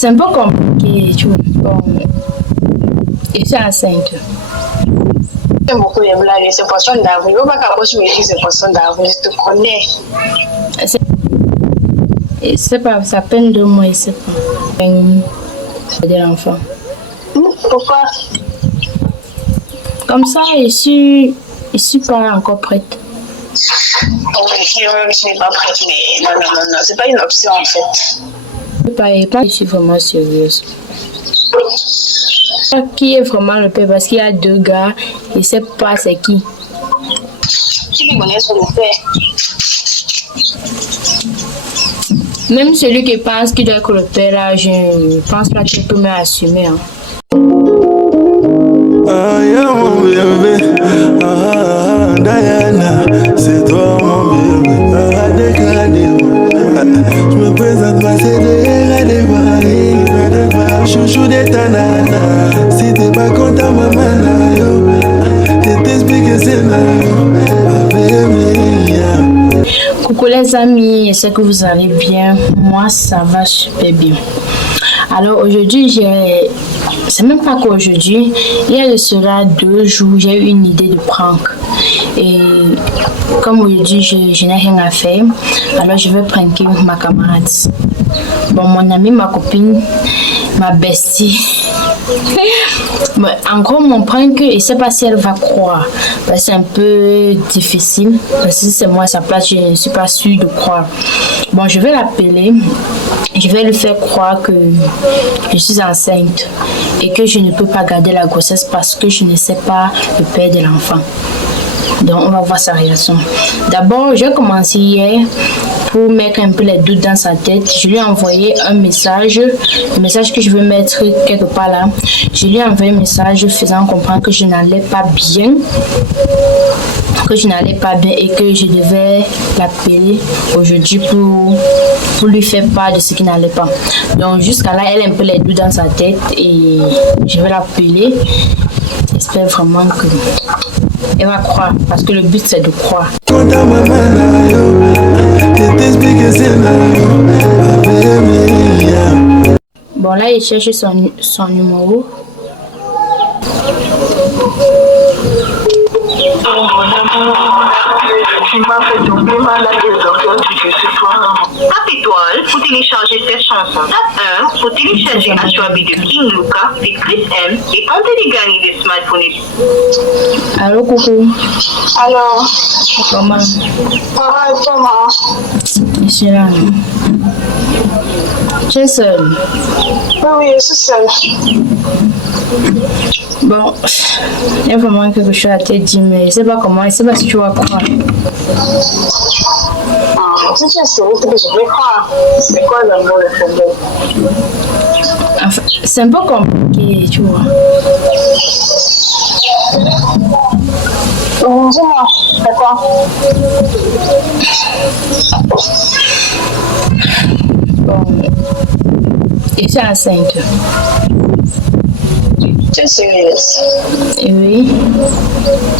C'est un peu compliqué, tu vois. Bon, je suis enceinte. J'aime beaucoup les blagues, c'est poisson d'avril. On va qu'à je me dis c'est poisson d'avril, je te connais. C'est pas, ça peine 2 mois, c'est pas. De l'enfant. Pourquoi? Comme ça, je suis pas encore prête. Oh, je n'ai pas prête, mais non, c'est pas une option en fait. Je suis vraiment sérieuse. Qui est vraiment le père? Parce qu'il y a 2 gars, je ne sais pas c'est qui. Qui me connaît sur le père? Même celui qui pense qu'il doit être le père, là, je ne pense pas qu'il peut m'assumer. Hein. Mon bébé, Diana, c'est toi mon bébé. Déclarez-moi, je me présente, moi c'est déclarez-moi. Chouchou de ta nana, si t'es pas content, maman, je t'explique c'est là, bébé. Coucou les amis, j'espère que vous allez bien. Moi, ça va super bien. Alors aujourd'hui, c'est même pas qu'aujourd'hui, il y a de cela 2 jours, j'ai eu une idée de prank. Et comme aujourd'hui, je n'ai rien à faire, alors je vais pranker ma camarade. Bon, mon amie, ma copine, ma bestie. En gros, mon prank, je ne sais pas si elle va croire. C'est un peu difficile. Parce que si c'est moi à sa place, je ne suis pas sûre de croire. Bon, je vais l'appeler. Je vais lui faire croire que je suis enceinte et que je ne peux pas garder la grossesse parce que je ne sais pas le père de l'enfant. Donc, on va voir sa réaction. D'abord, j'ai commencé hier pour mettre un peu les doutes dans sa tête. Je lui ai envoyé un message, le message que je veux mettre quelque part là. Je lui ai envoyé un message faisant comprendre que je n'allais pas bien. Et que je devais l'appeler aujourd'hui pour lui faire part de ce qui n'allait pas. Donc jusqu'à là, elle a un peu les doutes dans sa tête et je vais l'appeler. J'espère vraiment qu'elle va croire parce que le but c'est de croire. Bon là, il cherche son numéro. Tape étoile pour télécharger cette chanson. Tape 1 pour télécharger Ashwabi de King Luca et Chris M et tenter de gagner des smartphones. Allô, coucou. Alors, Comment? comment? Je suis là. Tu es seule? Oui, je suis seule. Bon, il y a vraiment quelque chose à te dire, mais je ne sais pas comment, je ne sais pas si tu vas croire. Si tu es seule, je vais croire. C'est quoi le problème? Enfin, c'est un peu compliqué, tu vois. Dis-moi, c'est quoi? Bon, je suis enceinte. Tu es sérieuse? Oui.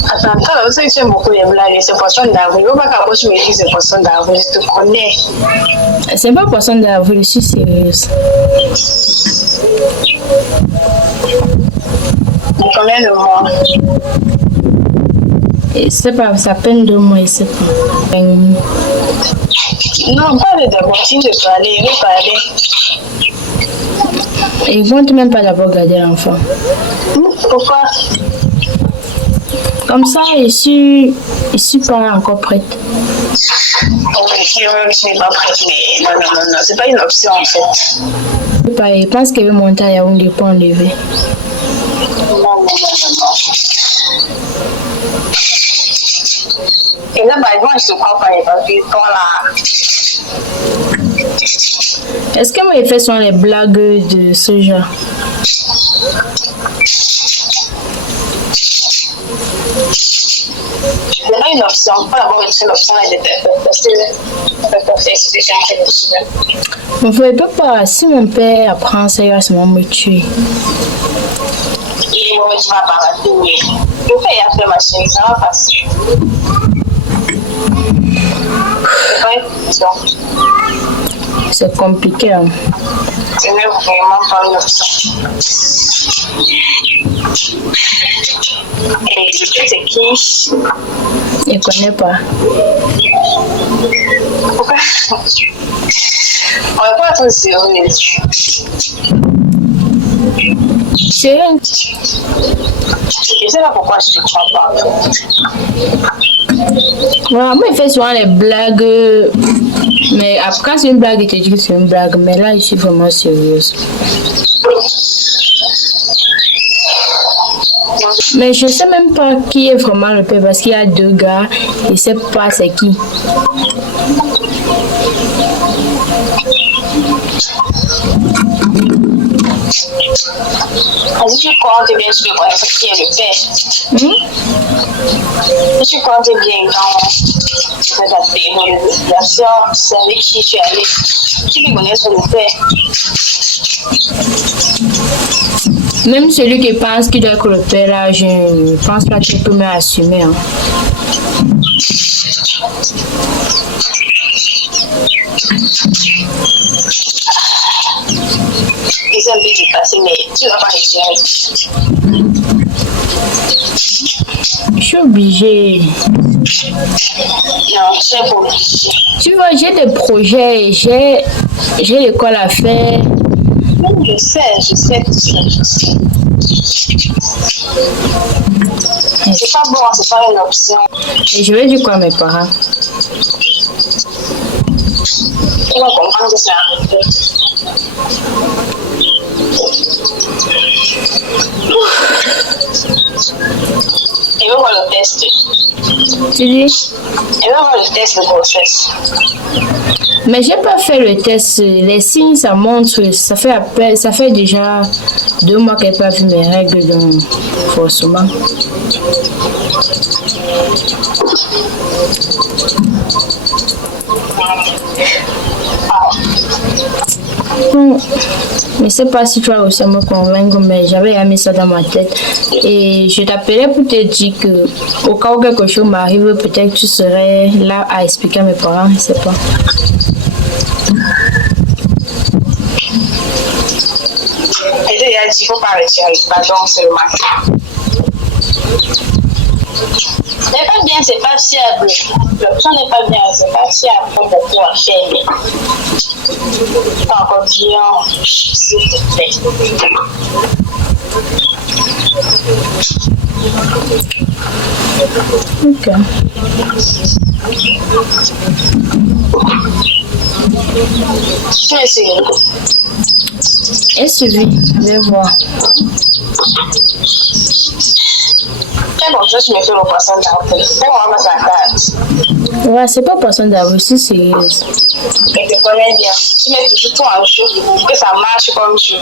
Attends, toi aussi tu aimes beaucoup les blagues, c'est poisson d'avril. On va qu'à je me dis c'est poisson d'avril, je te connais. C'est pas poisson d'avril, je suis sérieuse. Combien de mois? C'est pas, ça peine 2 mois, c'est pas. Non, pas de d'abord, si je peux aller, je vais parler. Ils ne vont même pas d'abord garder l'enfant. Pourquoi? Comme ça, je suis pas encore prête. Oh, je n'ai pas prête, mais non, c'est pas une option en fait. Je pense qu'elle veut monter à Yaoundé pour enlever. Non. Et là, par exemple, je te crois pas, parce que toi là. Est-ce que mes effets sont les blagues de ce genre? Il y a une option, pas d'avoir une seule option et de parce que c'est déjà quelque chose. Mon frère, il peut pas. Si mon père apprend ça, il va seulement me tuer. Et moi, tu vas pas m'appeler. Je fais après ma chérie, ça va passer. C'est pas une option. C'est compliqué. Hein. Ce n'est vraiment pas une option. Et le fait c'est qui? Je ne connais pas. Pourquoi? On va pas être sérieux. Sérieux? Je sais pas pourquoi je te crois pas. Voilà, moi, il fait souvent les blagues. Mais après, quand c'est une blague, il te dit que c'est une blague. Mais là, je suis vraiment sérieuse. Mais je sais même pas qui est vraiment le père parce qu'il y a deux gars. Je sais pas c'est qui. Si tu comptes bien, tu connais qui est le père. Si tu comptes bien quand tu fais ta pénalisation, c'est avec qui tu es allé. Qui te connaît sur le père? Même celui qui pense qu'il doit être le père, là, je ne pense pas qu'il peut m'assumer. Hein. Ils ont envie de passer, mais tu ne vas pas retirer. Je suis obligée. Non, tu es pas obligé. Tu vois, j'ai des projets, j'ai l'école à faire. Je sais. C'est pas bon, c'est pas une option. Et je vais dire quoi à mes parents? Ils vont comprendre que c'est un peu. Ils vont voir le test. Tu dis? Ils vont voir le test de grossesse. Mais j'ai pas fait le test. Les signes, ça montre. Ça fait déjà 2 mois qu'elle n'a pas vu mes règles, donc forcément. Je ne sais pas si tu vas aussi me convaincre, mais j'avais mis ça dans ma tête. Et je t'appelais pour te dire que au cas où quelque chose m'arrive, peut-être que tu serais là à expliquer à mes parents, je ne sais pas. Et il a dit qu'il ne faut pas retirer le pardon seulement. C'est pas bien, c'est pas fiable. L'option n'est pas bien, c'est pas fiable pour beaucoup à faire. Pas encore bien, s'il te plaît. Ok. Tu es sérieux? Et suivi, je vais voir. C'est bon, je me fais le poisson d'avril. C'est moi, ma carte. Ouais, c'est pas personne d'avoir, c'est sérieuse. Et tu connais bien. Tu mets toujours tout en jeu pour que ça marche comme jeu.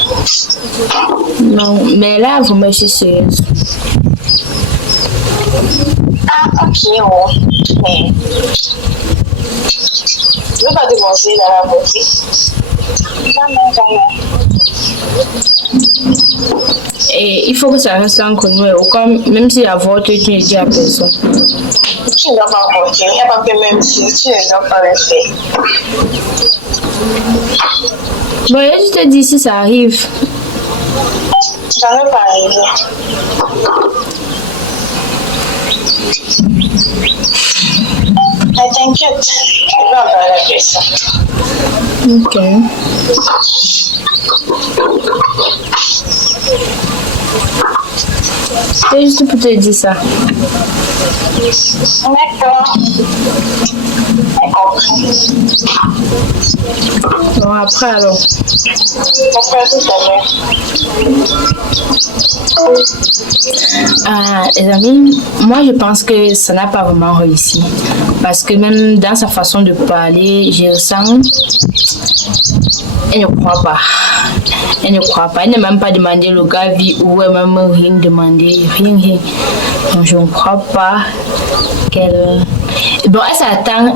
Non, mais là, vous me suis sérieuse. Ah, ok, oh. Mais je ne veux pas divorcer dans la beauté. Jamais. Et il faut que ça reste entre nous. Même si la vote, tu ne dis à personne. Tu ne dois pas avorter. Il n'y a pas que même si tu ne dois pas le faire. Bon, je te dis si ça arrive. Ça ne va pas arriver. Mais t'inquiète, je vais en parler à personne. Ok. C'est juste pour te dire ça. D'accord. Bon, après alors. Après tout à l'heure. Les amis, moi je pense que ça n'a pas vraiment réussi. Parce que même dans sa façon de parler, je ressens. Elle ne croit pas. Elle ne croit pas. Elle n'a même pas demandé le gars vie ou elle n'a même rien demandé. Rien. Donc je ne crois pas qu'elle. Bon,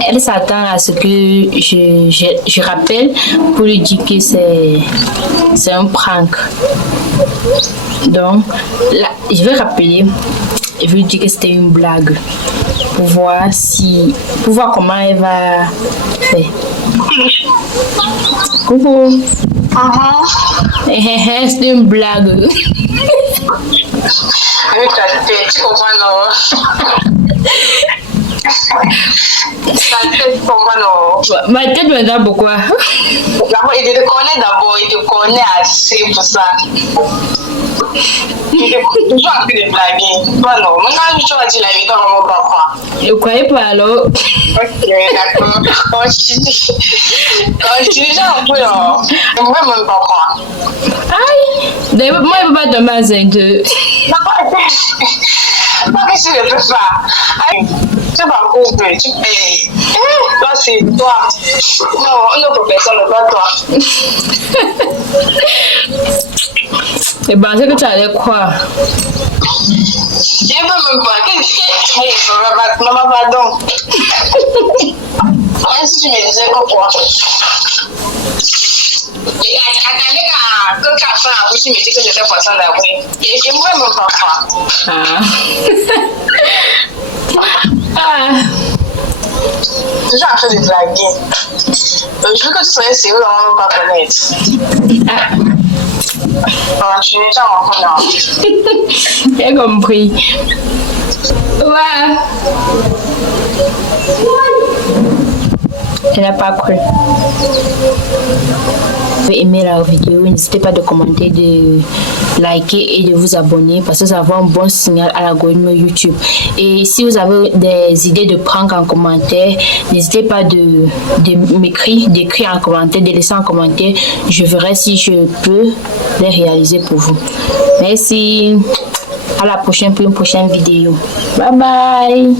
elle s'attend à ce que je rappelle pour lui dire que c'est un prank. Donc, là, je vais rappeler, je vais lui dire que c'était une blague. pour voir comment elle va faire. Coucou. C'est une blague. Tu comprends, non? Ma tête maintenant, pourquoi? D'abord, il te connaît assez pour ça. Il est toujours en train de blaguer. Toi, non. Maintenant, tu vas dire la vérité, on ne va pas croire. Je ne croyais pas alors. Ok, d'accord. Continue. Déjà un peu, non. Je ne pouvais même pas croire. Aïe! D'ailleurs, moi, je ne peux pas tomber enceinte. Non, pas que tu ne peux pas. Tu vas couper. Là, c'est toi. Non, une autre personne, pas toi. Et ben, c'est que tu allais croire. Je ne veux même pas. Maman, pardon. Si tu me disais que quoi? Attendez que quelqu'un me dit que j'étais poisson d'abri. Et je ne veux même pas croire. Toujours en train de blaguer. Je veux que tu sois sérieux, on ne va pas connaître. Je suis déjà en train. J'ai compris. Ouais. Elle n'a pas cru. Vous avez aimé la vidéo, n'hésitez pas de commenter, de liker et de vous abonner parce que ça va un bon signal à l'algorithme YouTube. Et si vous avez des idées de prank en commentaire, n'hésitez pas d'écrire en commentaire, de laisser en commentaire. Je verrai si je peux les réaliser pour vous. Merci. À la prochaine pour une prochaine vidéo. Bye bye.